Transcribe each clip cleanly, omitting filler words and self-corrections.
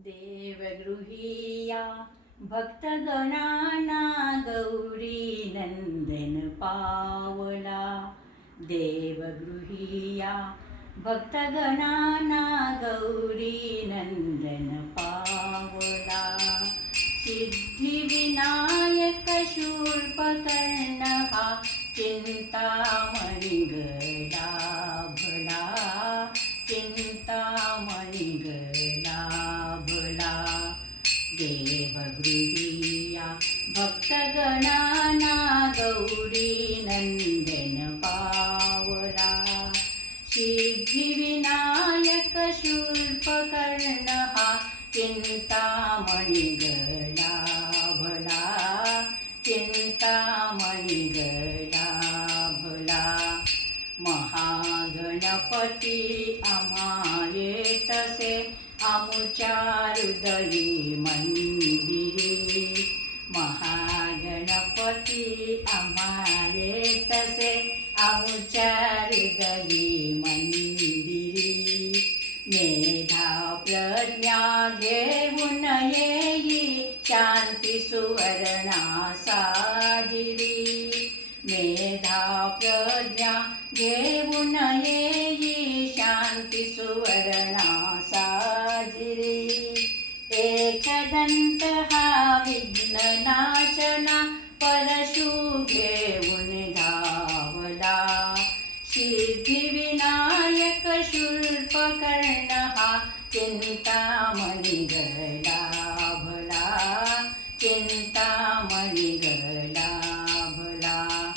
देवगृहीया भक्तगणांना गौरी नंदन पावला. देवगृहीया भक्तगणांना गौरी नंदन पावला. सिद्धिविनायक शूर्पकर्ण हा चिंतामणी लाभला. चिंतामणी लाभला. देवगृहीया भक्तगणांना गौरी नंदन पावला. सिद्धिविनायक शूर्पकर्ण हा चिंतामणी लाभला. चिंतामणी लाभला. महागणपती आम्हा येतसे आमुच्या हृदयी मंदिरी. महागणपती आम्हा येतसे आमुच्या हृदयी मंदिरी. मेधा प्रज्ञा घेऊन येई शांती सुवर्णा साजिरी. मेधा प्रज्ञा घेऊन येई शांती सुवर्णा साजिरी. एकदंत हा विघ्ननाशना परशु घेऊन धावला. सिद्धिविनायक शूर्पकर्ण हा चिंतामणी लाभला. चिंतामणी लाभला.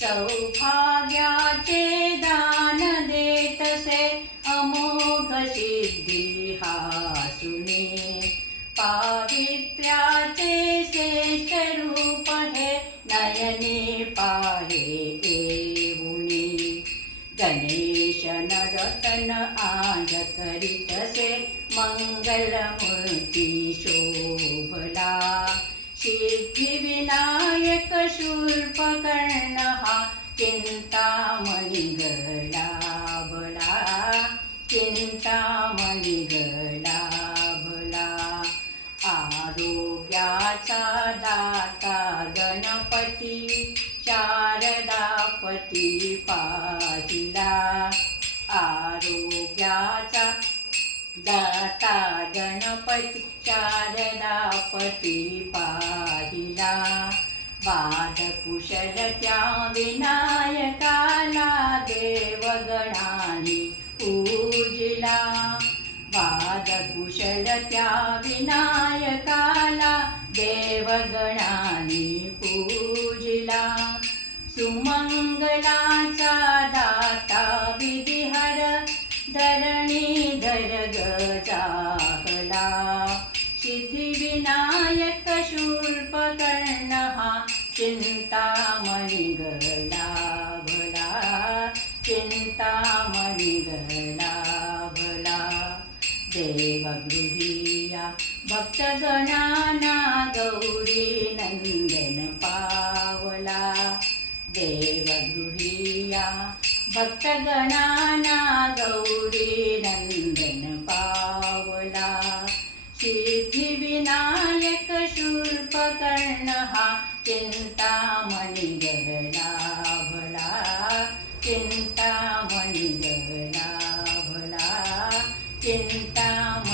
सौभाग्याचे दान देतसे अमोघ सिद्धी हासुनी. पावित्र्याचे श्रेष्ठ रूप हे नयनी पाहे येऊनी. गणेश नरतन आज करीतसे मंगलमूर्ती शोभला. सिद्धिविनायक शूर्पकर्ण हा चिंतामणी लाभला. चिंतामणी लाभला. आरोग्याचा दाता गणपती शारदापती पाहिला. आरोग्याचा दाता गणपती शारदापती पाहिला. वादकुशल त्या विनायकाला देवगणांनी पूजिला. वादकुशल त्या विनायकाला देवगणांनी पूजिला. सुमंगलाचा दाता विधिहर धरणीधर गजाहला. सिद्धिविनायक शूर्पकर्ण हा चिंतामणी लाभला. चिंतामणी लाभला. देवगृहीया भक्तगणांना गौरी नंदन पावला. देवगृहीया भक्तगणांना गौरी नंदन पावला. सिद्धिविनायक शूर्पकर्ण हा चिंतामणी लाभला. चिंतामणी लाभला. चिंतामणी